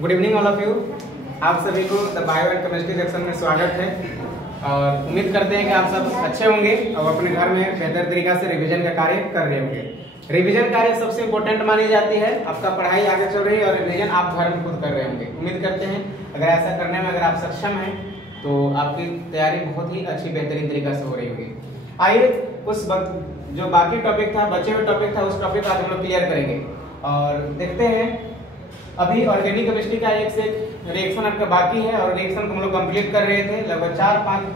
Good evening all of you. आप सभी को the bio and chemistry section में स्वागत है और उम्मीद करते हैं कि आप सब अच्छे होंगे और अपने घर में बेहतर तरीका से रिवीजन का कार्य कर रहे होंगे। रिवीजन कार्य सबसे इम्पोर्टेंट मानी जाती है। आपका पढ़ाई आगे चल रही है और रिवीजन आप घर में खुद कर रहे होंगे। उम्मीद करते हैं अगर ऐसा करने में अगर आप सक्षम हैं तो आपकी तैयारी बहुत ही अच्छी बेहतरीन तरीका से हो रही होगी। आइए उस जो बाकी टॉपिक था, बचे हुए टॉपिक था, उस टॉपिक को आज हम लोग क्लियर करेंगे और देखते हैं। अभी ऑर्गेनिक केमिस्ट्री का एक से रिएक्शन आपका बाकी है और रिएक्शन को हम लोग कंप्लीट कर रहे थे। लगभग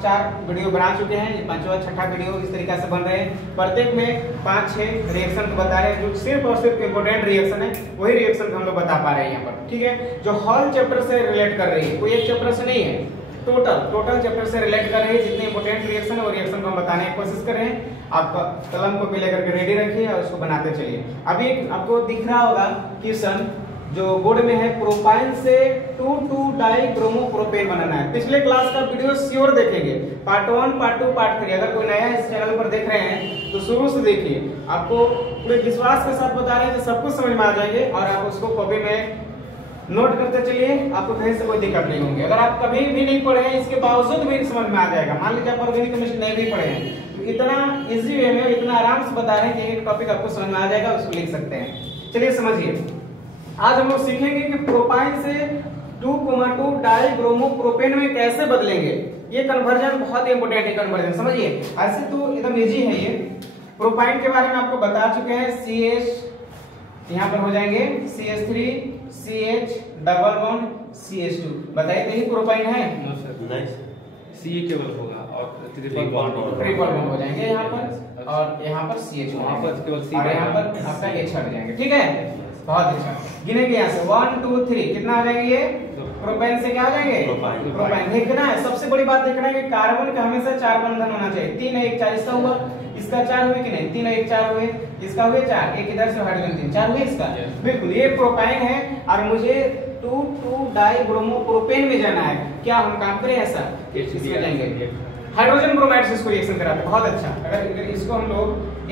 4 वीडियो बना चुके हैं। ये 5वां 6ठा वीडियो इस तरीके से बन रहे हैं। प्रत्येक में 5-6 रिएक्शन को बता रहे हैं जो सिर्फ और सिर्फ इम्पोर्टेंट रिएक्शन है, वही रिएक्शन को हम लोग बता पा रहे हैं यहाँ पर। ठीक है, जो हॉल चैप्टर से रिलेट कर रही है, कोई एक चैप्टर से नहीं है, टोटल चैप्टर से रिलेट कर रही है। जितने इंपोर्टेंट रिएक्शन है वो रिएक्शन को हम बताने की कोशिश कर रहे हैं। आपका कलम को लेकर के रेडी रखिए और उसको बनाते चलिए। अभी आपको दिख रहा होगा क्वेश्चन जो बोर्ड में है, प्रोपाइन से 2,2-डाइब्रोमोप्रोपेन बनाना है। पिछले क्लास का वीडियो श्योर देखेंगे, पार्ट 1, पार्ट 2, पार्ट 3। अगर कोई नया इस चैनल पर देख रहे हैं तो शुरू से देखिए। आपको पूरे विश्वास के साथ बता रहे हैं कि सब कुछ समझ में आ जाएंगे और आप उसको कॉपी में नोट करते चलिए। आपको कहीं से कोई दिक्कत नहीं होगी। अगर आप कभी भी नहीं पढ़े हैं इसके बावजूद भी समझ में आ जाएगा। मान लीजिए आप ऑर्गेनिक केमिस्ट्री नहीं भी पढ़े हैं तो इतना इजी वे में, इतना आराम से बता रहे हैं कि एक टॉपिक आपको समझ में आ जाएगा, उसको लिख सकते हैं। चलिए समझिए, आज हम लोग सीखेंगे कि प्रोपाइन से 2,2-डाइब्रोमोप्रोपेन में कैसे बदलेंगे। ये कन्वर्जन बहुत ही इंपोर्टेंट है। कन्वर्जन समझिए, ऐसे तो एकदम इजी है। ये प्रोपाइन के बारे में आपको बता चुके हैं। CH यहाँ पर हो जाएंगे CH3 CH double bond CH2। बताइए यही प्रोपाइन है? नहीं, सी केवल होगा और ट्रिपल बॉन्ड हो जाएंगे यहाँ पर और यहाँ पर CH वहाँ पर केवल C और यहाँ पर आपका H हट जाएंगे। ठीक है, बहुत अच्छा। गिनेंगे यहाँ से 1 2 3 कितना आ जाएंगे? ये प्रोपाइन से क्या हो जाएंगे? प्रोपाइन। देखना है, सबसे बड़ी बात देखना है कि कार्बन का हमेशा 4 बंधन होना चाहिए। 3 1 4 इसका हुआ, इसका 4 हुए कि नहीं? 3 1 4 हुए, इसका हुए 4, एक इधर से हाइड्रोजन 3 4 हुए इसका। बिल्कुल, ये प्रोपाइन है और मुझे 2,2-डाइब्रोमोप्रोपेन में जाना है। क्या हम काम करें ऐसा? इसमें जाएंगे हाइड्रोजन ब्रोमाइड से इसको रिएक्शन कराते हैं। बहुत अच्छा। अगर इसको हम लोग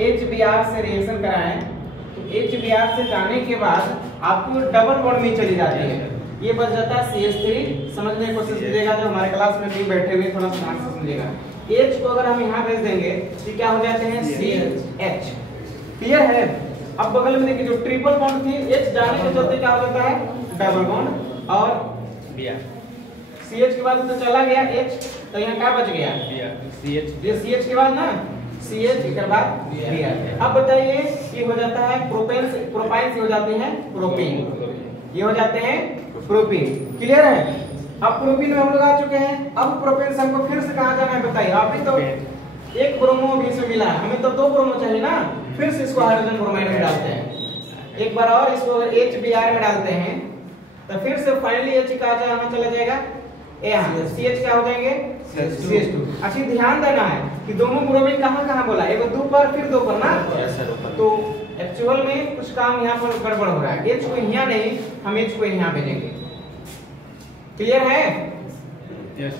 HBr से रिएक्शन कराएं तो HBr से जाने के बाद आपको डबल बॉन्ड में चली जाती है। ये बच जाता है CH3। समझने की कोशिश कीजिएगा, जो हमारे क्लास में भी बैठे हुए थोड़ा सा समझिएगा। H को अगर हम यहाँ भेज देंगे तो क्या हो जाते हैं? CH। क्लियर है? अब बगल में देखिए जो ट्रिपल बॉन्ड थी, H जाने के चलते क्या हो जाता है? डबल बॉन्ड और CH के बाद तो चला गया H, तो यहाँ क्या बच गया? CH। ये CH के बाद ना CH के बाद Br। अब बताइए ये हो जाता है प्रोपाइन से हो जाते हैं प्रोपेन। ये हो जाते हैं प्रोपेन। क्लियर है? अब प्रोपेन में हम लोग आ चुके हैं। अब प्रोपेन से हमको फिर से कहाँ जाना है बताइए? आपने तो एक ब्रोमो भी इसमें मिला, हमें तो 2 ब्रोमो चाहिए ना। फिर से इसको हाइड्रोजन ब्रोमाइड में डालते हैं एक बार और। इसको अगर HBr में डालते हैं तो फिर से फाइनली H कहाँ चला जाएगा? यहाँ CH क्या हो जाएंगे? CH2। अच्छा ध्यान देना है कि दोनों ब्रोमीन कहाँ बोला? एक 2 पर फिर 2 पर ना। तो एक्चुअल में कुछ काम यहाँ पर गड़बड़ हो रहा है। H को यहाँ नहीं, हम H को यहाँ भेजेंगे। क्लियर है?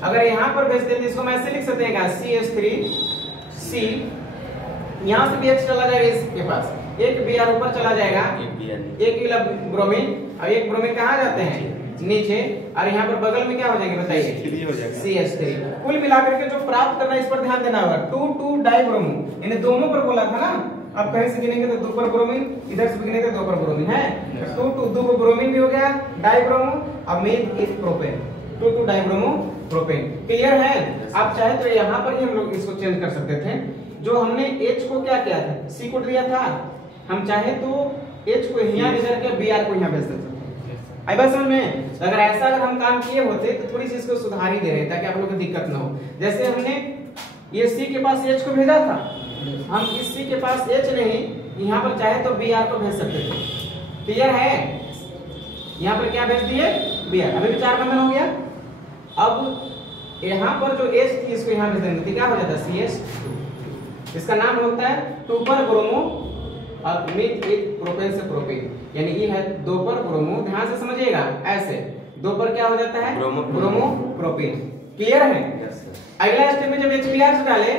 अगर यहाँ पर भेज देते इसको मैं ऐसे लिख सकते हैं CH3 C, यहाँ से भी H चला जाएगा इसके पास, एक Br ऊपर चला जाएगा, एक ब्रोमीन और एक ब्रोमीन कहाँ जाते हैं? नीचे। और यहाँ पर बगल में क्या हो जाएंगे बताइए? CH3। कुल मिलाकर के जो प्राप्त करना है इस पर ध्यान देना होगा। 2,2-डाइब्रोमो, इन्हें दोनों पर बोला था ना। अब कहीं से गिनेंगे तो 2 पर ब्रोमीन, इधर से गिनेंगे तो 2 पर ब्रोमीन है। 2 ब्रोमीन भी हो गया, डाइब्रोमो। अब मेन इज प्रोपेन, 2,2-डाइब्रोमोप्रोपेन। क्लियर है? आप चाहे तो यहाँ पर ही हम लोग इसको चेंज कर सकते थे। जो हमने H को क्या किया था? C को दिया था। हम चाहे तो H को यहाँ भेज के Br को यहाँ भेज सकते थे। आई बात समझ में? अगर ऐसा हम काम किए होते तो थोड़ी सी इसको सुधार ही दे रहे ताकि आप लोगों को दिक्कत ना हो। जैसे हमने ये C के पास H को भेजा था, हम इस C के पास H नहीं, यहाँ पर चाहे तो Br को भेज सकते थे। क्लियर है? यहाँ पर क्या भेज दिए? Br। अभी भी 4 बंधन हो गया। अब यहाँ पर जो H थी इसको यहाँ भेज देंगे तो क्या हो जाता है? CH2। इसका नाम होता है 2 पर ब्रोमो और मिथ एक प्रोपेन से प्रोपेन, यानी ये है 2 पर ब्रोमो। ध्यान से समझिएगा, ऐसे 2 पर क्या हो जाता है? Bromo propane. क्लियर है? अगला स्टेप में जब HBr से डाले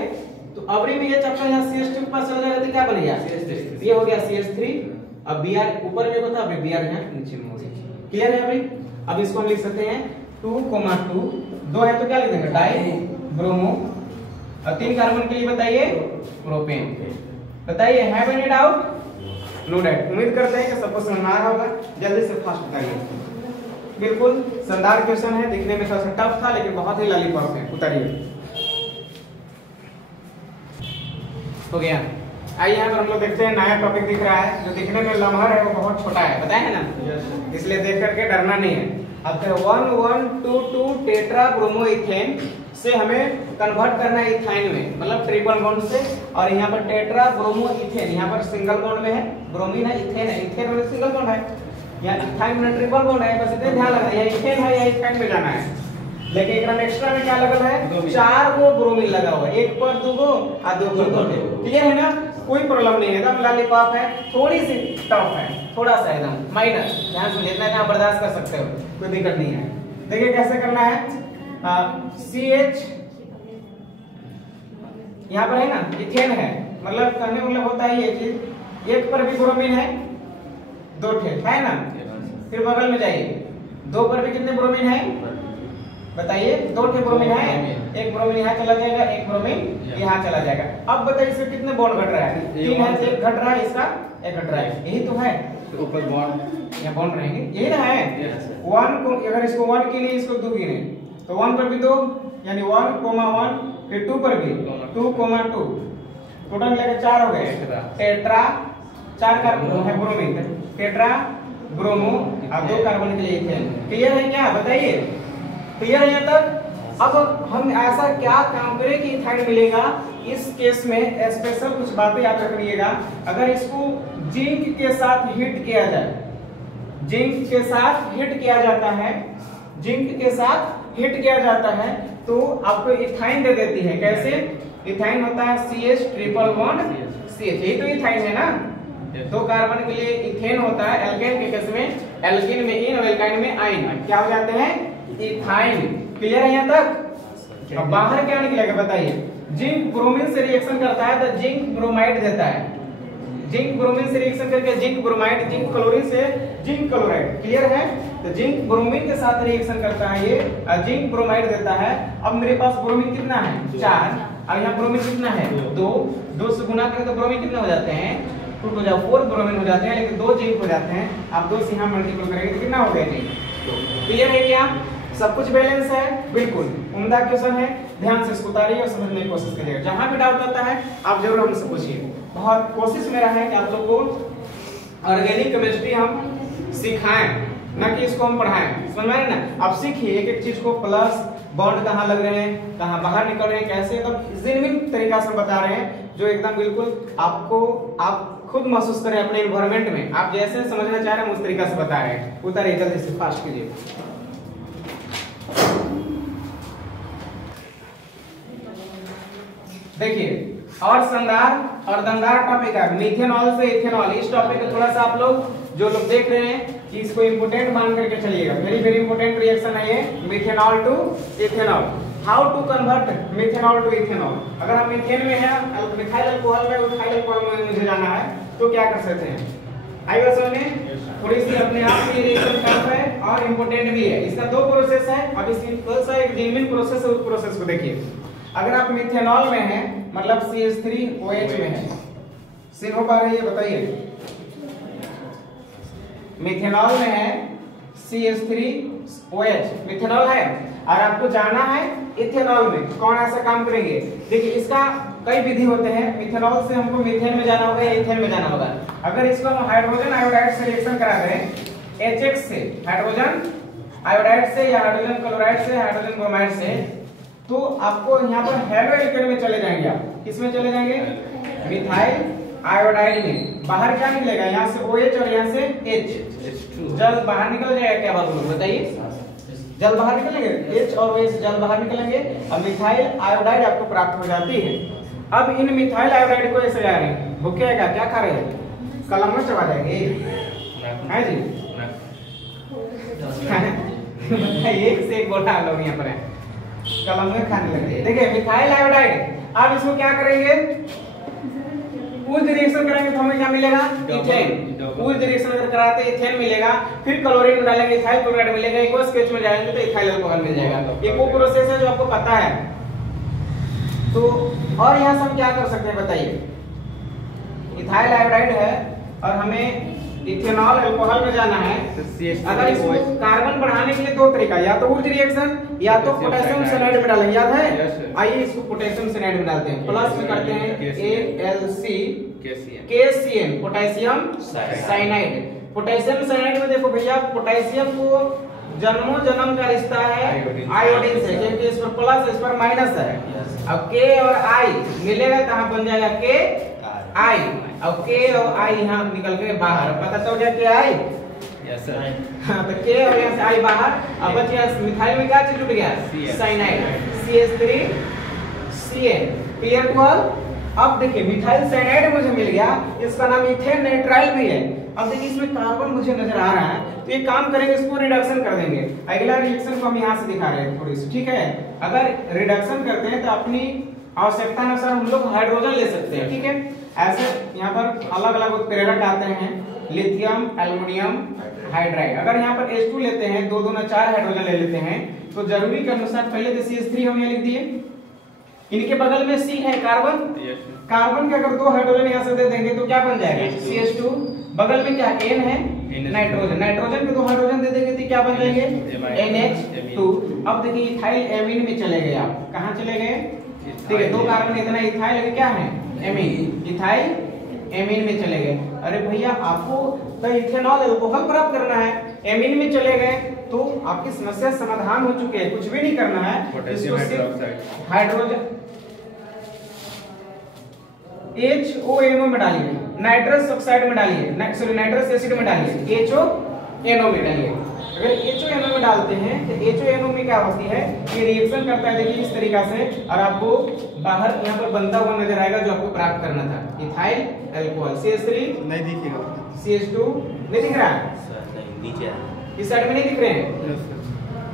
तो अवरी में H अपना यहाँ CH2 के पास चला जाएगा तो क्या बन गया? ये हो गया CH3। अब Br ऊपर में होता है, Br यहाँ नीचे में हो गया। क्लियर है अभी? अब इसको हम लिख सकते हैं 2,2, 2 है तो क्या लिख देंगे डाई ब्रोमो, और 3 कार्बन के लिए बताइए प्रोपेन। बताइए have any doubt? No doubt. उम्मीद करते हैं कि सबको समझ में आ रहा होगा। जल्दी से फास्ट बताइए। बिल्कुल शानदार क्वेश्चन है, दिखने में थोड़ा सा टफ था लेकिन बहुत ही लॉलीपॉप है। उतारिए। हो गया। आइए यहाँ पर हम लोग देखते हैं नया टॉपिक दिख रहा है, जो दिखने में लम्हा है वो बहुत छोटा है, बताए है ना, इसलिए देख करके डरना नहीं है। अब 1,1,2,2 टेट्रा ब्रोमो इथेन से हमें कन्वर्ट करना है इथाइन में, मतलब ट्रिपल बॉन्ड से। और यहाँ पर टेट्रा ब्रोमो इथेन, यहाँ पर सिंगल बॉन्ड में है, ब्रोमीन है, इथेन है, इथेन में सिंगल बॉन्ड है, यहाँ इथाइन में ट्रिपल बॉन्ड है। बस इतना ध्यान रखना, यहाँ इथेन है या इथाइन में जाना है। लेकिन एक एक्स्ट्रा में क्या लगल है, 4 गो ब्रोमीन लगा हुआ है, 1 पर 2 गो और 2 पर 2 गो। क्लियर है ना, कोई प्रॉब्लम नहीं है, एकदम लॉलीपॉप है, थोड़ी सी टफ है, थोड़ा सा एकदम माइनर, ध्यान से जितना आप बर्दाश्त कर सकते हो, कोई दिक्कत नहीं है। देखिए कैसे करना है। CH यहाँ पर है ना इथेन है, मतलब कहने मतलब होता है ये चीज, 1 पर भी ब्रोमीन है, 2 ठे है ना। फिर बगल में जाइए, 2 पर भी कितने ब्रोमीन है बताइए, 2 ठे ब्रोमीन है, 1 ब्रोमीन यहाँ चला जाएगा, 1 ब्रोमीन यहाँ चला जाएगा। अब बताइए इसमें कितने बॉन्ड घट रहा है, 3 है, 1 घट रहा है, इसका 1 घट रहा है, यही तो है। ऊपर बॉन्ड यहाँ बॉन्ड रहेंगे, यही ना है। 1 को अगर इसको 1 के लिए इसको 2 गिने तो 1 पर भी 2 यानी 1,1, फिर 2 पर भी 2,2, टोटल मिलाकर 4 हो गए। टेट्रा 4 कार्बन है ब्रोमीन, टेट्रा ब्रोमो और 2 कार्बन के लिए इथेन। क्लियर है क्या बताइए, क्लियर है यहाँ तक? अब हम ऐसा क्या काम करें कि इथाइन मिलेगा। इस केस में स्पेशल कुछ बातें याद रखिएगा। अगर इसको जिंक के साथ हीट किया जाए, जिंक के साथ हीट किया जाता है, जिंक के साथ हीट किया जाता है तो आपको इथाइन दे देती है। कैसे? इथाइन होता है CH ट्रिपल बॉन्ड CH, यही तो इथाइन है ना। 2 कार्बन के लिए इथेन होता है, एल्केन के केस में एल्किन में इन और एल्काइन में आइन, क्या हो जाते हैं इथाइन। क्लियर है यहाँ तक? अब बाहर क्या निकलेगा बताइए, जिंक ब्रोमीन से रिएक्शन करता है तो जिंक ब्रोमाइड देता है, जिंक ब्रोमीन से रिएक्शन करके जिंक ब्रोमाइड, जिंक क्लोरीन से जिंक क्लोराइड। क्लियर है? तो जिंक ब्रोमीन के साथ रिएक्शन करता है ये और जिंक ब्रोमाइड देता है। अब मेरे पास ब्रोमीन कितना है 4, और यहाँ ब्रोमीन कितना है 2 से गुना करें तो ब्रोमीन कितने हो जाते हैं 2 हो जाए 4 ब्रोमीन हो जाते हैं, लेकिन 2 जिंक हो जाते हैं। आप 2 से यहाँ मल्टीपल करेंगे तो कितना हो गया नहीं। क्लियर है क्या? सब कुछ बैलेंस है, बिल्कुल उम्दा क्वेश्चन है, ध्यान से इसको उतारिए और समझने की कोशिश करिएगा। जहां भी डाउट आता है आप जरूर हमसे पूछिए। बहुत कोशिश मेरा है कि आप लोग को ऑर्गेनिक केमिस्ट्री हम सिखाएं, न कि इसको हम पढ़ाएं। समझ में आया ना? आप सीखिए एक एक चीज को, प्लस बॉन्ड कहाँ लग रहे हैं, कहाँ बाहर निकल रहे हैं, कैसे, एकदम जेन्युइन तरीका से बता रहे हैं, जो एकदम बिल्कुल आपको आप खुद महसूस करें अपने एनवायरनमेंट में। आप जैसे समझना चाह रहे हैं उस तरीका से बता रहे हैं। उतारिए जल्दी से, फास्ट कीजिए। देखिए और शानदार और दमदार टॉपिक है मिथेनॉल से इथेनॉल। इस टॉपिक को थोड़ा सा आप लोग जो लोग देख रहे हैं कि इसको इंपोर्टेंट मान करके चलिएगा। वेरी वेरी इंपोर्टेंट रिएक्शन है ये, methanol to ethanol. How to convert methanol to ethanol. अगर हम मीथेन में है, मिथाइल अल्कोहल में, मिथाइल अल्कोहल में मुझे जाना है तो क्या कर सकते हैं? आइए समझ में, थोड़ी सी अपने आप में रिएक्शन टफ है और इंपोर्टेंट भी है। इसका 2 प्रोसेस है। अब इस सिंपल सा एक जेन्युइन प्रोसेस है, उस प्रोसेस को देखिए। अगर आप मिथेनॉल में हैं, मतलब CH3OH में है, सीन हो पा रही है बताइए? मिथेनॉल में है CH3OH, मिथेनॉल है, और आपको जाना है इथेनॉल में। कौन ऐसा काम करेंगे? देखिए इसका कई विधि होते हैं। मिथेनॉल से हमको मीथेन में जाना होगा या इथेन में जाना होगा। अगर इसको हम हाइड्रोजन आयोडाइड से रिएक्शन करा दें, HX से, हाइड्रोजन आयोडाइड से या हाइड्रोजन क्लोराइड से, हाइड्रोजन ब्रोमाइड से, तो आपको यहाँ पर हेलो एल्केन में चले जाएंगे। आप किसमें चले जाएंगे? मिथाइल आयोडाइड में। बाहर क्या निकलेगा? यहाँ से OH और यहाँ से H, जल बाहर निकल जाएगा। क्या बात बोलो बताइए? जल बाहर निकलेंगे, H और OH जल बाहर निकलेंगे और मिथाइल आयोडाइड आपको प्राप्त हो जाती है। अब इन मिथाइल आयोडाइड को ऐसे जा रहे हैं, भूखे है क्या खा रहे हैं? कलम में चबा जाएंगे है जी। एक से एक बोला लोग यहाँ पर है, कलम में खाने लगे। देखिए मिथाइल आयोडाइड, अब इसको क्या करेंगे? उस रिएक्शन करेंगे तो हमें क्या मिलेगा? इथेन। पूरी रिएक्शन अगर कराते इथेन मिलेगा, फिर क्लोरीन में डालेंगे इथाइल क्लोराइड मिलेगा, एक और स्केच में जाएंगे तो इथाइल अल्कोहल मिल जाएगा। ये वो प्रोसेस है जो आपको पता है। तो और यहाँ से हम क्या कर सकते हैं बताइए, इथाइल आयोडाइड है और हमें इथेनॉल अल्कोहल में जाना है। अगर इसको कार्बन बढ़ाने के लिए दो तरीका, या तो ऊर्ज रिएक्शन या तो पोटेशियम साइनाइड में डालेंगे, याद है? आइए इसको पोटेशियम साइनाइड में डालते हैं, प्लस में करते हैं AlCKCN potassium cyanide. Potassium cyanide में देखो भैया, पोटेशियम को जन्मों जन्म का रिश्ता है आयोडीन से, क्योंकि इस पर प्लस इस पर माइनस है। अब K और I मिलेगा तो यहाँ बन जाएगा K I, अब K और I यहाँ निकल के बाहर, पता चल गया K I? Yes sir. हाँ तो K और यहाँ से I बाहर, अब बच गया मिथाइल में क्या चीज जुड़ गया? Cyanide, CH3CN। Clear to all? अब देखिए मिथाइल साइनाइड मुझे मिल गया, इसका नाम इथेन नाइट्राइल भी है। अब देखिए इसमें कार्बन मुझे नजर आ रहा है, तो ये काम करेंगे, इसको रिडक्शन कर देंगे। अगला रिएक्शन को हम यहाँ से दिखा रहे हैं थोड़ी सी, ठीक है? अगर रिडक्शन करते हैं तो अपनी आवश्यकता अनुसार हम लोग हाइड्रोजन ले सकते हैं, ठीक है? ऐसे यहाँ पर अलग अलग उत्प्रेरक आते हैं, लिथियम एल्युमिनियम हाइड्राइड। अगर यहाँ पर H2 लेते हैं, 2 2 4 हाइड्रोजन ले लेते हैं, तो जरूरी के अनुसार पहले तो CH3 हम यहाँ लिख दिए, इनके बगल में C है कार्बन, कार्बन के अगर 2 हाइड्रोजन यहाँ से दे देंगे तो क्या बन जाएगा? CH2, बगल में क्या N है? नाइट्रोजन, नाइट्रोजन के 2 हाइड्रोजन दे देंगे तो क्या बन जाएंगे? NH2। अब देखिए इथाइल एमीन में चले गए, आप कहाँ चले गए? ठीक है, 2 कार्बन इतना इथाइल क्या है? एमीन, इथाइल एमीन में चले गए। अरे भैया आपको तो इथेनॉल अल्कोहल प्राप्त करना है, एमीन में चले गए तो आपकी समस्या समाधान हो चुकी है, कुछ भी नहीं करना है। इसको सिर्फ हाइड्रोजन HONO में डालिए, नाइट्रस ऑक्साइड में डालिए, सॉरी नाइट्रस एसिड में डालिए, HONO में डालिए। अगर HONO में डालते हैं तो HONO में क्या होती है, ये रिएक्शन करता है देखिए इस तरीका से, और आपको बाहर यहाँ पर बनता हुआ नजर आएगा जो आपको प्राप्त करना था, इथाइल अल्कोहल। CH3 नहीं दिखेगा, CH2 नहीं दिख रहा है सर, नहीं नीचे है, इस साइड में नहीं दिख रहे हैं,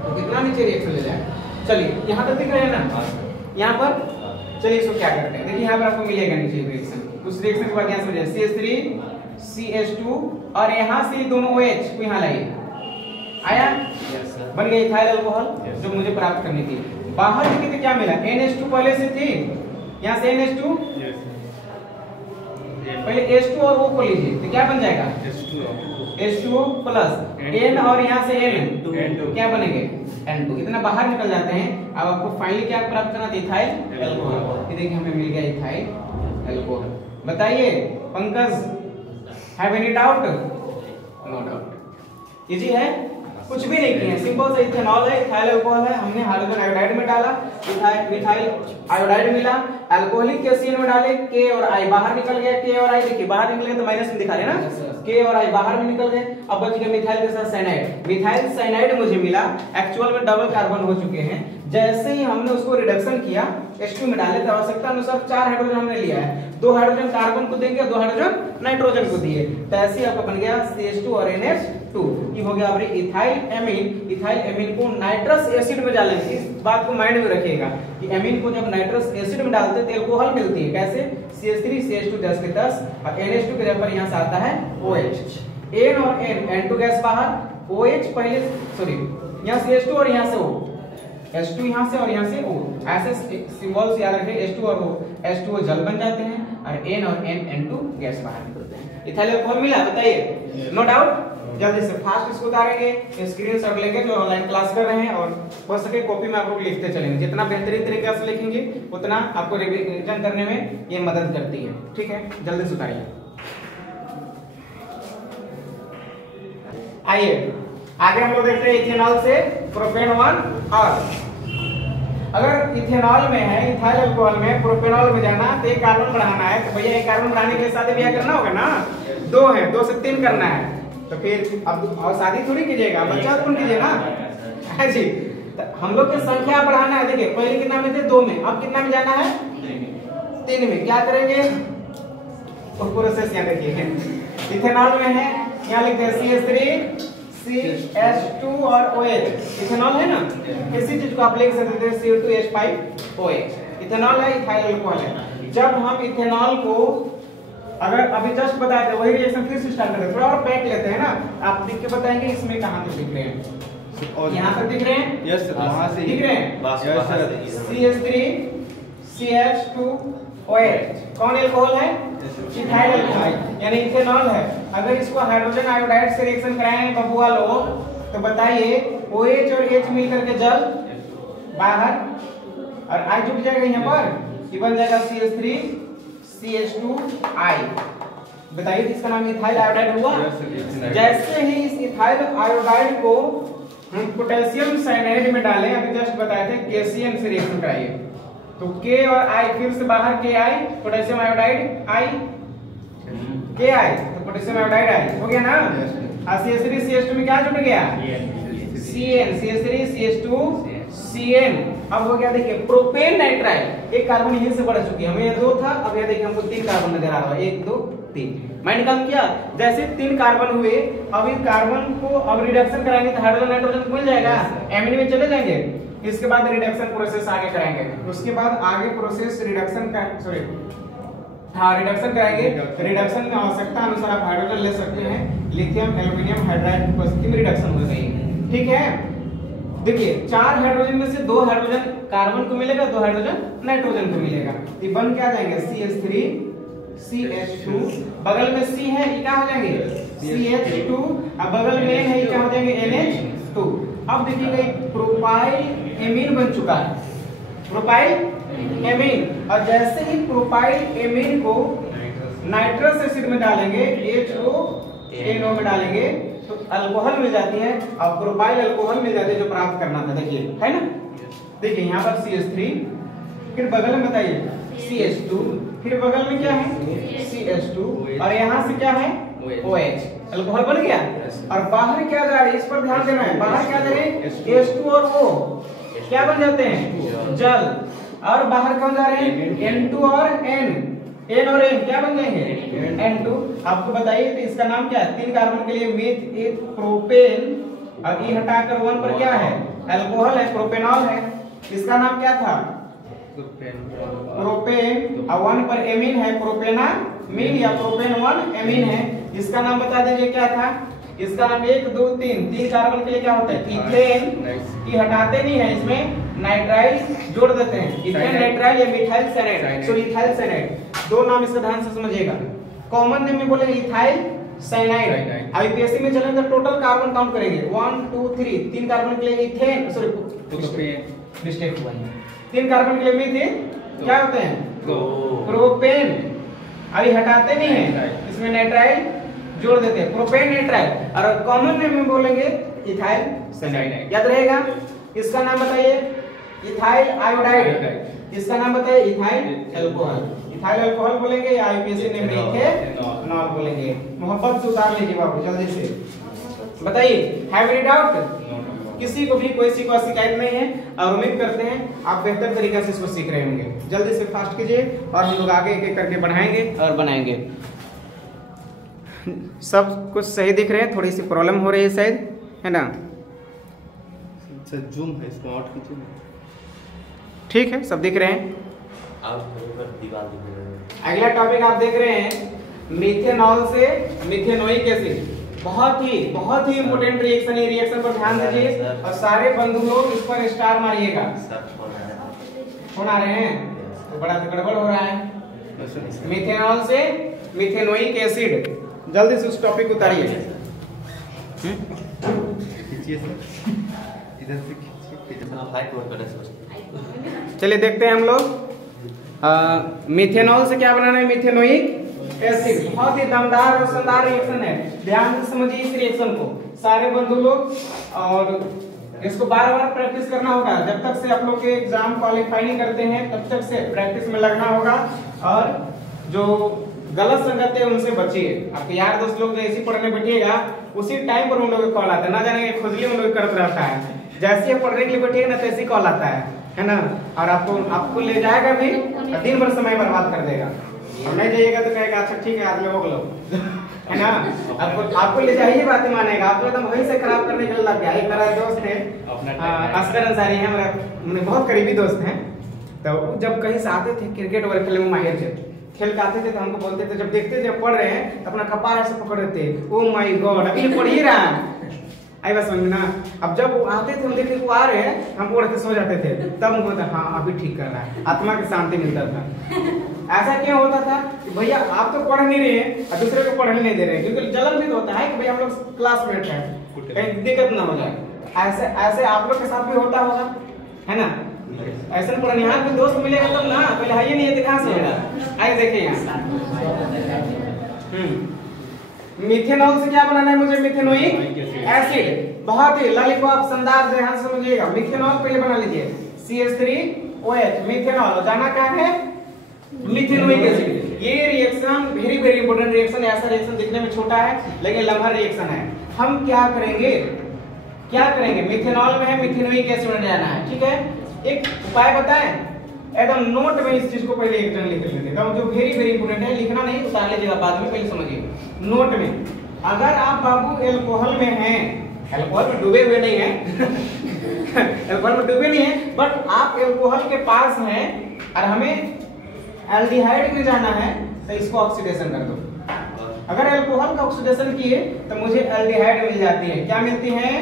तो कितना नीचे रिएक्शन ले जाए। चलिए यहाँ तक दिख रहे हैं ना, यहाँ पर चलिए इसको क्या करते हैं, देखिए यहाँ पर आपको मिलेगा नीचे रिएक्शन, उस रिएक्शन के बाद यहाँ से CH3 CH2 और यहाँ से दोनों OH को यहाँ लाइए, आया? बन गया इथाइल अल्कोहल जो मुझे प्राप्त करनी थी। बाहर निकले तो क्या मिला? NH2 पहले से थी, यहाँ से NH2 पहले H2 और O को लीजिए तो क्या बन जाएगा? H2O प्लस N और यहाँ से N क्या बनेंगे? N2। इतना बाहर निकल जाते हैं। अब आपको फाइनली क्या प्राप्त करना था? Ethyl alcohol. ये देखिए हमें मिल गया इथाइल अल्कोहल। बताइए Pankaj, have any doubt? No doubt, easy है, कुछ भी नहीं किए, सिंपल से इथेनॉल है, इथाइल अल्कोहल है, हमने हाइड्रोजन आयोडाइड में डाला, इथाइल आयोडाइड मिला, अल्कोहलिक एसिड में डाले, K और I बाहर निकल गया, K और I देखिए बाहर निकल गए तो माइनस में दिखा रहे ना, K और I बाहर में निकल गए। अब बच गया मिथाइल के साथ साइनाइड, मिथाइल साइनाइड मुझे मिला, एक्चुअल में डबल कार्बन हो चुके हैं। जैसे ही हमने उसको रिडक्शन किया, H2 में डाले तो आवश्यकता अनुसार 4 हाइड्रोजन हमने लिया है, 2 हाइड्रोजन कार्बन को देंगे, 2 हाइड्रोजन नाइट्रोजन को दिए, तो ऐसे आपका बन गया CH2 और NH2। ये हो गया आपने इथाइल एमीन। इथाइल एमीन को नाइट्रस एसिड में डालेंगे, इस बात को माइंड में रखिएगा कि एमीन को जब नाइट्रस एसिड में डालते हैं तो अल्कोहल मिलती है, कैसे? CH3 CH2 10 के 10 और NH2 के जगह पर यहाँ से आता है OH, N और N2 गैस बाहर, OH पहले, सॉरी यहाँ CH2 और यहाँ से O, H2 यहाँ से और यहाँ से O, ऐसे सिंबल्स याद रखें, H2 और O, H2O जल बन जाते हैं और N और N2 गैस बाहर निकलते हैं। इथाइल अल्कोहल मिला, बताइए, नो डाउट। जल्दी से फास्ट इसको उतारेंगे, स्क्रीनशॉट लेंगे जो ऑनलाइन क्लास कर रहे हैं, और हो सके कॉपी में आप लोग लिखते चलेंगे, जितना बेहतरीन तरीके से लिखेंगे उतना आपको रिवीजन करने में ये मदद करती है, ठीक है? जल्दी से उतारिए। आइए आगे हम लोग देखते हैं इथेनॉल से प्रोपेनॉल। और अगर इथेनॉल में है, इथाइल अल्कोहल में, प्रोपेनॉल में जाना तो एक कार्बन बढ़ाना है, तो भैया एक कार्बन बढ़ाने के लिए शादी ब्याह करना होगा ना, 2 है, 2 से 3 करना है, तो फिर अब और शादी थोड़ी कीजिएगा, बच्चा उत्पन्न कीजिए ना, है जी। तो हम लोग की संख्या बढ़ाना है, देखिए पहले कितना में थे? 2 में, अब कितना में जाना है? 3 में। क्या करेंगे? और प्रोसेस यहाँ देखिए, इथेनॉल में है, यहाँ लिखते हैं CH3 CH2 और OH, इथेनॉल है ना, किसी चीज को आप लिख सकते हैं CO2H5OH, इथेनॉल है, इथाइल अल्कोहल है। जब हम इथेनॉल को अगर अभी जस्ट बताए थे वही रिएक्शन फिर से स्टार्ट करते, थोड़ा और बैक लेते हैं ना, आप लिख के बताएंगे इसमें कहां तक दिख रहे हैं। और यहाँ तक दिख रहे हैं? यस सर, वहां से दिख रहे हैं? Yes sir. CH3 CH2OH कौन एल्कोहल है? इथाइल अल्कोहल यानी इथेनॉल है। अगर इसको हाइड्रोजन आयोडाइड से रिएक्शन कराएं बबुआ लोग, तो बताइए OH और H मिलकर के जल बाहर और I जुट जाएगा यहाँ पर, ये बन जाएगा CH3 CH2I। बताइए इसका नाम इथाइल आयोडाइड हुआ। जैसे ही इस इथाइल आयोडाइड को हम पोटेशियम साइनाइड में डालें, अभी जस्ट बताए थे KCN से रिएक्शन कराइए, तो K और I फिर से बाहर KI, potassium iodide I, KI तो पोटेशियम आयोडाइड I हो गया ना। और CH3 CH2 में क्या जुट गया? CN, CH3 CH2 CN। अब हो गया देखिए प्रोपेन नाइट्राइल, एक कार्बन यहीं से बढ़ चुकी है, हमें ये 2 था, अब ये देखिए हमको 3 कार्बन नजर आ रहा है, 1 2 3। माइंड काम किया? जैसे 3 कार्बन हुए, अब इन कार्बन को अब रिडक्शन कराएंगे तो हाइड्रोजन नाइट्रोजन मिल जाएगा, एमिन में चले जाएंगे। इसके बाद रिडक्शन प्रोसेस आगे कराएंगे, उसके बाद आगे प्रोसेस रिडक्शन का रिडक्शन कराएंगे। रिडक्शन में आवश्यकता अनुसार आप हाइड्रोजन ले सकते हैं, lithium aluminium hydride positive reduction हो गई, ठीक है। देखिए 4 हाइड्रोजन में से 2 हाइड्रोजन कार्बन को मिलेगा, 2 हाइड्रोजन नाइट्रोजन को मिलेगा, ये बन क्या जाएंगे CH3 CH2, बगल में C है ये क्या हो जाएंगे CH2, अब बगल में है ये क्या हो जाएंगे NH2। अब देखिएगा प्रोपाइल एमीन बन चुका है, प्रोपाइल एमीन, और जैसे ही प्रोपाइल एमीन को नाइट्रस एसिड में डालेंगे HONO में डालेंगे तो अल्कोहल मिल जाती है, और प्रोपाइल अल्कोहल मिल जाती है जो प्राप्त करना था, देखिए है ना। देखिए यहाँ पर CH3, फिर बगल में बताइए CH2, फिर बगल में क्या है CH2, और यहाँ से क्या है OH, अल्कोहल बन गया। और बाहर क्या जा रहा है, इस पर ध्यान देना है, बाहर क्या जा रहे हैं H2 और O क्या बन जाते हैं जल, और बाहर कौन जा रहे हैं N2 और N और N क्या बन जाएंगे N2। आपको बताइए तो इसका नाम क्या है, 3 कार्बन के लिए मीथ ईथ प्रोपेन, और E हटाकर 1 पर क्या है अल्कोहल है, प्रोपेनॉल है, इसका नाम क्या था प्रोपेन, और 1 पर एमीन है प्रोपेनामीन या प्रोपेन 1 एमीन है, इसका नाम बता दीजिए क्या था। इसका नाम 1 2 3 कार्बन के लिए क्या होता है इथेन, ये हटाते नहीं है, इसमें नाइट्राइल जोड़ देते हैं, इथेन नाइट्राइल या methyl cyanide, sorry ethyl cyanide, 2 नाम इसका ध्यान से समझिएगा। कॉमन नेम में बोलेंगे इथाइल साइनाइड। आईपीएससी में चलेंगे तो टोटल कार्बन काउंट करेंगे 1 2 3 कार्बन के लिए इथेन, सॉरी मिस्टेक हुआ है, 3 कार्बन के लिए मीथेन क्या होते हैं प्रोपेन, अभी हटाते नहीं है, इसमें नाइट्राइल जोड़ देते हैं प्रोपेन नाइट्राइल, और कॉमन नेम में बोलेंगे इथाइल साइनाइड, याद रहेगा। इसका नाम बताइए इथाइल आयोडाइड, इसका नाम बताइए इथाइल अल्कोहल, इथाइल अल्कोहल बोलेंगे या आईपीएससी नेम में इथेनॉल बोलेंगे। मोहब्बत से उतार लीजिए बाबू जल्दी से बताइए, हैव एनी डाउट? किसी को भी कोई शिकायत नहीं है, और उम्मीद करते हैं आप बेहतर तरीके से इसको सीख रहे होंगे। जल्दी से फास्ट कीजिए और हम लोग आगे एक करके बढ़ाएंगे और बनाएंगे। सब कुछ सही दिख रहे हैं, थोड़ी सी प्रॉब्लम हो रही है शायद, है ना। जूम है इसको आउट कीजिए, ठीक है सब दिख रहे हैं। अगला टॉपिक आप देख रहे हैं मीथेनॉल से मिथेनोइक एसिड, बहुत ही इंपोर्टेंट रिएक्शन है, रिएक्शन पर ध्यान दीजिए और सारे बंधु लोग इस पर स्टार मारिएगा। फोन आ रहे हैं तो बड़ा गड़बड़ हो रहा है। मीथेनॉल से मिथेनोइक एसिड, जल्दी से उस टॉपिक उतारिए। चलिए देखते हैं हम लोग मीथेनॉल से क्या बनाना है, मिथेनोइक एसिड। बहुत ही दमदार और शानदार रिएक्शन है, ध्यान से समझिए इस रिएक्शन को सारे बंधु लोग, और इसको बार बार प्रैक्टिस करना होगा। जब तक से आप लोग के एग्जाम क्वालिफाई नहीं करते हैं तब तक से प्रैक्टिस में लगना होगा, और जो गलत संगत है उनसे बचिए। आपके यार दोस्त लोग जो ऐसी पढ़ने बैठिएगा उसी टाइम पर उन लोगों को कॉल आता है, ना जाने खुजली उन लोग करते रहता है। जैसे आप पढ़ने के लिए बैठिएगा ना तैसे कॉल आता है ना, और आपको ले जाएगा भी और दिन भर समय बर्बाद कर देगा, और नहीं जाइएगा तो कहेगा अच्छा ठीक है आज लोग है ना। आपको ले जाइए बातें मानेगा, आपको एकदम वहीं से खराब करने के लिए लग गया। एक मेरा दोस्त है असगर अंसारी है, मेरे बहुत करीबी दोस्त हैं, तो जब कहीं से आते थे क्रिकेट वगैरह खेलने में माहिर थे, खेलकाते थे तो हमको बोलते थे, जब देखते जब पढ़ रहे हैं तो अपना कपार ऐसे पकड़ रहे थे, ओ माय गॉड अभी पढ़ ही रहा है। आई बात समझ में ना। अब जब वो आते थे हम देखते वो आ रहे हैं, हम पढ़ के सो जाते थे, तब हमको होता हाँ अभी ठीक कर रहा है, आत्मा की शांति मिलता था। ऐसा क्यों होता था कि भैया आप तो पढ़ नहीं रहे हैं और दूसरे को पढ़ने नहीं दे रहे हैं, क्योंकि जलन भी तो होता है कि भैया हम लोग क्लासमेट हैं, कहीं दिक्कत ना हो जाए। ऐसे ऐसे आप लोग के साथ भी होता होगा, है ना। ऐसे पढ़निहार भी दोस्त मिलेगा तब ना, पहले है ही नहीं है तो कहाँ से होगा। आइए देखिए यहाँ मिथेनॉल से क्या बनाना है मुझे, मिथेनोइक एसिड। बहुत ही लॉलीपॉप शानदार ध्यान से समझिएगा। मिथेनॉल पहले बना लीजिए, CH3OH मिथेनॉल। जाना क्या है, मिथेनोइक एसिड। ये reaction very very important reaction. ऐसा रिएक्शन दिखने में छोटा है लेकिन लंबा रिएक्शन है। हम क्या करेंगे, मिथेनॉल में है मिथेनोइक एसिड बन जाना है, ठीक है। एक उपाय बताएं, एकदम नोट में इस चीज को पहले एक जन लिख लेते हैं, जो वेरी वेरी इंपॉर्टेंट है, लिखना नहीं उतार लीजिएगा बाद में, पहले समझिए नोट में। अगर आप बाबू एल्कोहल में हैं, एल्कोहल में डूबे हुए नहीं हैं एल्कोहल में डूबे नहीं हैं, बट आप एल्कोहल के पास हैं और हमें एल्डिहाइड में जाना है, तो इसको ऑक्सीडेशन कर दो। अगर एल्कोहल का ऑक्सीडेशन किए तो मुझे एल्डिहाइड मिल जाती है। क्या मिलती है,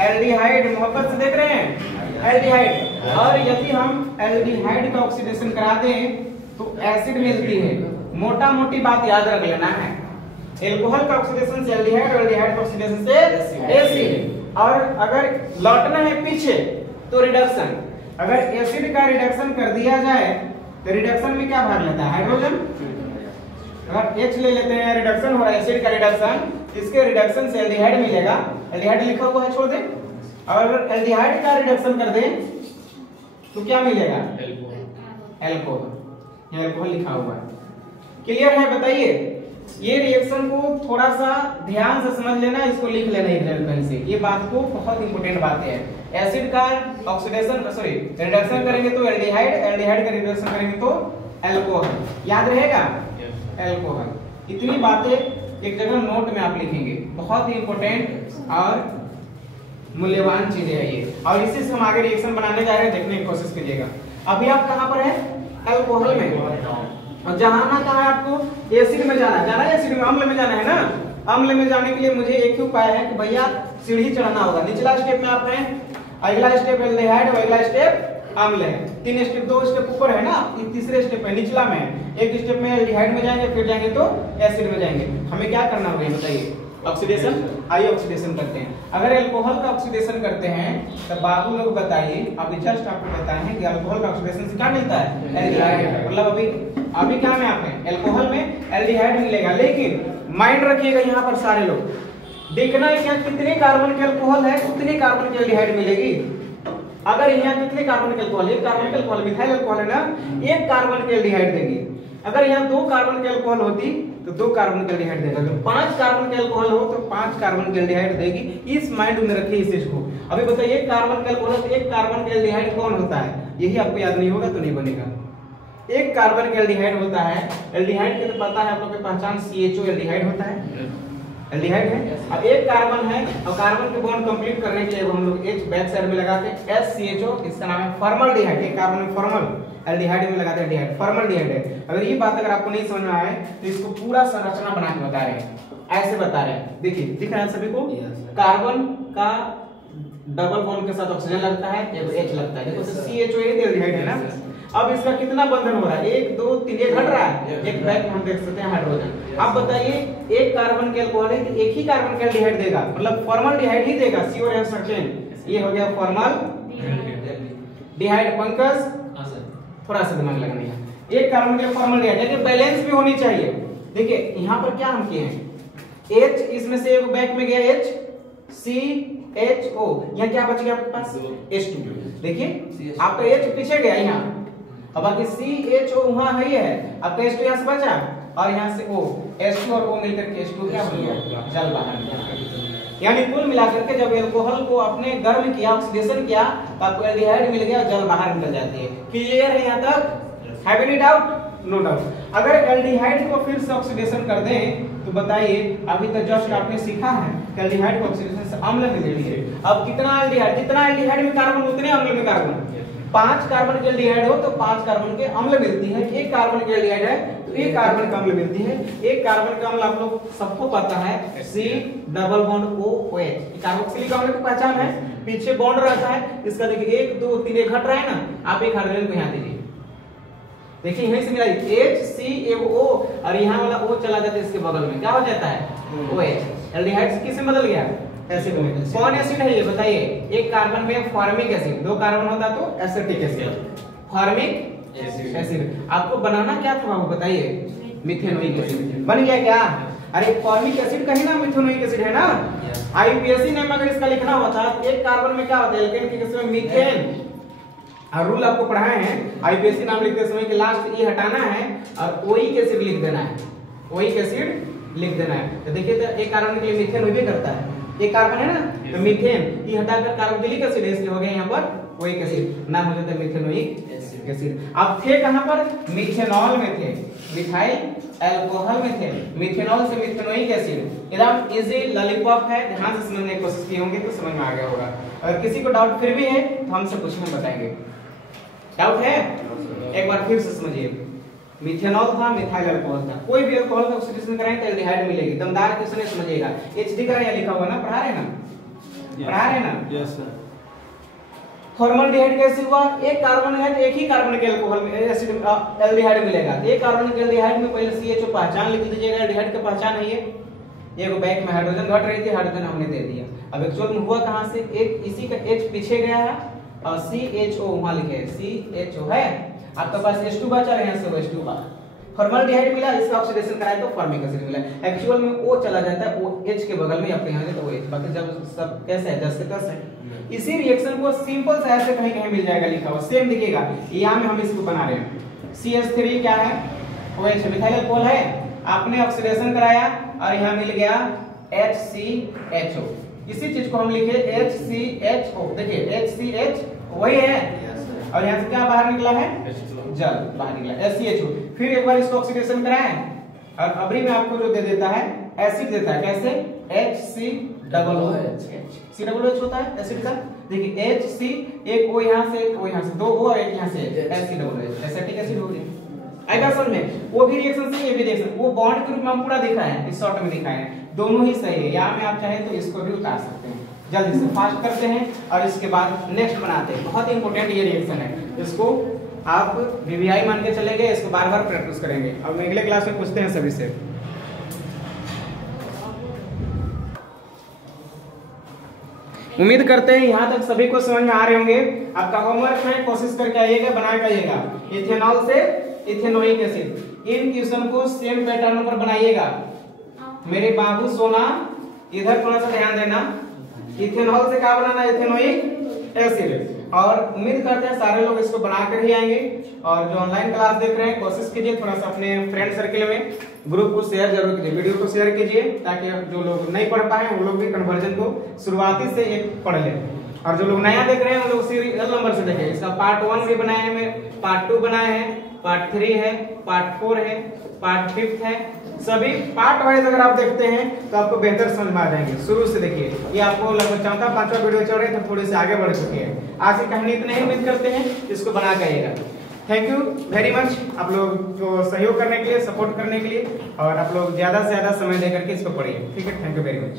एल्डिहाइड। मोहब्बत से देख रहे हैं, एल्डिहाइड। और यदि हम एल्डिहाइड का ऑक्सीडेशन करा दें तो एसिड मिलती है। मोटा मोटी बात याद रख लेना है, एल्कोहल का ऑक्सीडेशन से एल्डिहाइड और एल्डिहाइड का ऑक्सीडेशन से एसिड। और अगर लौटना है पीछे तो रिडक्शन। अगर एसिड का रिडक्शन कर दिया जाए तो रिडक्शन में क्या भाग लेता है, हाइड्रोजन। अगर H ले लेते हैं, रिडक्शन हो रहा है एसिड का रिडक्शन, इसके रिडक्शन से एल्डिहाइड मिलेगा। एल्डिहाइड लिखा हुआ है, छोड़ दें। और अगर एल्डिहाइड का रिडक्शन कर दें तो क्या मिलेगा, एल्कोहल। एल्कोहल लिखा हुआ है, क्लियर है। बताइए ये रिएक्शन को थोड़ा सा ध्यान से समझ लेना, इसको लिख लेना पहले से। ये बात को बहुत इंपॉर्टेंट बात है। एसिड का ऑक्सीडेशन रिडक्शन करेंगे तो एल्डिहाइड, एल्डिहाइड का रिडक्शन करेंगे तो एल्कोहल। याद रहेगा, एल्कोहल। इतनी बातें एक जगह नोट में आप लिखेंगे, बहुत ही इंपॉर्टेंट और मूल्यवान चीजें है ये। और इसी से हम आगे रिएक्शन बनाने जा रहे हैं, देखने की कोशिश कीजिएगा। अभी आप कहाँ पर है, एल्कोहल में। और जाना कहाँ है आपको, एसिड में जाना है, एसिड में, अम्ल में जाना है ना। अम्ल में जाने के लिए मुझे एक ही उपाय है कि भैया सीढ़ी चढ़ना होगा। निचला स्टेप में आप हैं, अगला स्टेप एल्डिहाइड और अगला स्टेप अम्ल है। 3 स्टेप, 2 स्टेप ऊपर है ना, तीसरे स्टेप में निचला में। एक स्टेप में एल्डिहाइड में जाएंगे, फिर जाएंगे तो एसिड में जाएंगे। हमें क्या करना होगा बताइए, ऑक्सीडेशन। आइए ऑक्सीडेशन करते हैं। अगर एल्कोहल का ऑक्सीडेशन करते हैं तो बाबू लोग बताइए, अभी जस्ट आपको बताए हैं कि एल्कोहल का ऑक्सीडेशन से क्या मिलता है, एल्डिहाइड। मतलब अभी क्या में आप हैं, एल्कोहल में एल्डिहाइड मिलेगा। लेकिन माइंड रखिएगा यहाँ पर सारे लोग, देखना है क्या कितने कार्बन के अल्कोहल है उतने कार्बन की एल्डिहाइड मिलेगी। अगर यहाँ कितने कार्बन के अल्कोहल, एक कार्बन के अल्कोहल, मिथाइल अल्कोहल है ना, एक कार्बन के एल्डिहाइड देगी। अगर यहाँ 2 कार्बन के अल्कोहल होती तो 2 कार्बन के एल्डिहाइड देगा। अगर 5 कार्बन के अल्कोहल हो तो 5 कार्बन के एल्डिहाइड देगी। इस माइंड में रखिए इस चीज को। अभी बताइए एक कार्बन के अल्कोहल, एक कार्बन के एल्डिहाइड कौन होता है, यही आपको याद नहीं होगा तो नहीं बनेगा। एक कार्बन के एल्डिहाइड होता है, एल्डिहाइड के तो पता है आप लोगों को पहचान, CHO एल्डिहाइड होता है, एल्डिहाइड है। अब एक कार्बन है और कार्बन के बॉन्ड कंप्लीट करने के लिए हम लोग H बैक साइड में लगाते हैं, SCHO, इसका नाम है फॉर्मल्डिहाइड। एक कार्बन में फॉर्मल, एल्डिहाइड में लगाते हैं एल्डिहाइड, फॉर्मल्डिहाइड है। अगर ये बात अगर आपको नहीं समझ में आए तो इसको पूरा संरचना बना के बता रहे हैं, ऐसे बता रहे हैं। देखिए दिख रहा है सभी को, कार्बन का डबल बॉन्ड के साथ ऑक्सीजन लगता है, H लगता है। देखो CHO एल्डिहाइड है ना। अब इसका कितना बंधन हो रहा है, 1 2 3, एक घट रहा है, एक बैक हम देख सकते हैं हाइड्रोजन। अब बताइए एक कार्बन के अल्कोहल है तो एक ही कार्बन के एल्डिहाइड देगा, मतलब फॉर्मल्डिहाइड ही देगा, श्योर एंड सर्टेन। ये हो गया फॉर्मल्डिहाइड। पंकज थोड़ा सा दिमाग लगाना है, एक कार्बन के फॉर्मल्डिहाइड, लेकिन बैलेंस भी होनी चाहिए। देखिए यहाँ पर क्या हम किए हैं, H इसमें से एक बैक में गया, H CHO, यहाँ क्या बच गया आपके पास, H2। देखिए आपका H पीछे गया यहाँ, अब बाकी CHO वहां है ही है, आपका H2 यहाँ से बचा और यहाँ से O, H2 और O मिलकर के H2 क्या बन गया, जल बाहर निकल। यानी कुल मिलाकर के जब एल्कोहल को आपने गर्म किया, ऑक्सीडेशन किया, तो आपको एल्डिहाइड मिल गया, जल बाहर निकल जाती है। क्लियर है यहाँ तक, have any doubt, no doubt. अगर एल्डिहाइड को फिर से ऑक्सीडेशन कर दें तो बताइए, अभी तक जस्ट आपने सीखा है कि एल्डिहाइड को ऑक्सीडेशन से अम्ल मिलती है। अब कितना एल्डिहाइड, जितना एल्डिहाइड में कार्बन उतने अम्ल में कार्बन, 5 कार्बन के एल्डिहाइड हो तो 5 कार्बन के अम्ल मिलती है, एक कार्बन के एल्डिहाइड है तो एक कार्बन का अम्ल मिलती है। एक कार्बन का अम्ल आप लोग सबको पता है C double bond OH, carboxylic अम्ल की पहचान है, पीछे बॉन्ड रहता है। इसका देखिए 1 2 3 घट रहा है ना, आप एक हाइड्रोजन को यहाँ दीजिए, देखिए यहीं से मिला HClO और यहाँ वाला O चला जाता है इसके बगल में, क्या हो जाता है OH। एल्डिहाइड से किसमें बदल गया, एसिड में। कौन एसिड है ये बताइए, एक कार्बन में फॉर्मिक एसिड, 2 कार्बन होता तो एसिटिक एसिड, फॉर्मिक एसिड। आपको बनाना क्या था बाबू बताइए, मिथेनोइक एसिड बन गया क्या? अरे फॉर्मिक एसिड कहीं ना मिथेनोइक एसिड है ना। आईपीएससी ने अगर इसका लिखना हुआ था, एक कार्बन में क्या होता है, एल्केन के केस में मीथेन, और रूल आपको पढ़ाए हैं आईपीएससी नाम लिखते समय कि लास्ट ई हटाना है और ओइक एसिड लिख देना है, ओइक एसिड लिख देना है। तो देखिए तो एक कार्बन के लिए मीथेन भी करता है, एक कार्बन है ना तो मीथेन, ई हटाकर कार्बोक्सिलिक एसिड इसलिए हो गया यहाँ पर ओइक एसिड, नाम हो जाता है मिथेनोइक एसिड। अब थे कहां पर, मिथेनॉल में थे, मिथाइल अल्कोहल में थे, मिथेनॉल से मिथेनोइक एसिड। एकदम इजी लॉलीपॉप है, ध्यान से समझने की कोशिश किए होंगे तो समझ में आ गया होगा। अगर किसी को डाउट फिर भी है तो हमसे पूछें, हम बताएंगे। डाउट है एक बार फिर से समझिए, मिथेनॉल था, मिथाइल अल्कोहल था, कोई भी अल्कोहल का ऑक्सीडेशन कराएं तो एल्डिहाइड मिलेगी। दमदार क्वेश्चन है, समझिएगा। एचडी का यहाँ लिखा हुआ ना, पढ़ा रहे ना, पढ़ा रहे ना। Yes sir. फॉर्मल्डिहाइड कैसे हुआ, एक कार्बन है तो एक ही कार्बन के अल्कोहल में एसिड एल्डिहाइड मिलेगा। एक कार्बन के एल्डिहाइड में पहले CHO पहचान लिख दीजिएगा, एल्डिहाइड की पहचान है ये। एक बैक में हाइड्रोजन घट रही थी, हाइड्रोजन हमने दे दिया। अब एक्चुअल में हुआ कहां से, एक इसी का H पीछे गया है और CHO वहां लिखे है, CHO है, आपके पास H2 बचा है, यहां से H2 बचा। फॉर्मल्डिहाइड मिला, इसका ऑक्सीडेशन कराया तो फॉर्मिक एसिड मिला। एक्चुअल में O चला जाता है, O H के बगल में, आपके यहां से तो OH, बाकी जब सब कैसे है 10 से 10 है। इसी रिएक्शन को सिंपल से ऐसे कहीं कहीं मिल जाएगा, लिखा हुआ सेम दिखेगा। यहाँ में हम इसको बना रहे हैं, CH3 क्या है, OH मिथाइल अल्कोहल है, आपने ऑक्सीडेशन कराया और यहाँ मिल गया HCHO। इसी चीज को हम लिखे HCHO, देखिए HCH वही है, और यहाँ से क्या बाहर निकला है, जल बाहर निकला, HCHO। फिर एक बार इसको ऑक्सीडेशन कराएं और अबरी में आपको जो दे देता है एसिड देता है, कैसे, HCOOH, COOH होता है एसिड का। देखिए HC, एक O यहाँ से, एक O यहाँ से, 2 O और एक यहाँ से, HCOOH, एसिटिक एसिड हो गया। आएगा समझ में, वो भी रिएक्शन से ये भी रिएक्शन, वो बॉन्ड के रूप में हम पूरा दिखाए हैं, इस शॉर्ट में दिखाए हैं, दोनों ही सही है। यहाँ में आप चाहे तो इसको भी उतार सकते हैं। जल्दी से फास्ट करते हैं और इसके बाद नेक्स्ट बनाते हैं। बहुत इंपॉर्टेंट ये रिएक्शन है, इसको आप VVI मान के चले गए, इसको बार बार प्रैक्टिस करेंगे। अब अगले क्लास में पूछते हैं सभी से। उम्मीद करते हैं यहाँ तक सभी को समझ में आ रहे होंगे। आपका होमवर्क है, कोशिश करके आइएगा, बना के आइएगा। इथेनॉल से इथेनोइक एसिड, इन क्वेश्चन को सेम पैटर्न पर बनाइएगा। मेरे बाबू सोना, इधर थोड़ा सा ध्यान देना। इथेनॉल से क्या बनाना, इथेनोइक एसिड। और उम्मीद करते हैं सारे लोग इसको बनाकर ही आएंगे। और जो ऑनलाइन क्लास देख रहे हैं, कोशिश कीजिए थोड़ा सा अपने फ्रेंड सर्किल में, ग्रुप को शेयर जरूर कीजिए, वीडियो को शेयर कीजिए, ताकि जो लोग नहीं पढ़ पाए वो लोग भी कन्वर्जन को शुरुआती से एक पढ़ लें। और जो लोग नया देख रहे हैं वो लोग सीरियल नंबर से देखें। इसका पार्ट 1 भी बनाए हैं, पार्ट 2 बनाए हैं, पार्ट 3 है, पार्ट 4 है, पार्ट 5 है। सभी पार्ट वाइज अगर आप देखते हैं तो आपको बेहतर समझ में आ जाएंगे। शुरू से देखिए, ये आपको लगभग 4था-5वां वीडियो चल रहे हैं, तो थोड़े से आगे बढ़ चुके हैं। आज की कहानी इतने ही उम्मीद करते हैं, इसको बना के आइएगा। थैंक यू वेरी मच आप लोग को सहयोग करने के लिए, सपोर्ट करने के लिए, और आप लोग ज्यादा से ज्यादा समय देकर के इसको पढ़िए। ठीक है, थैंक यू वेरी मच।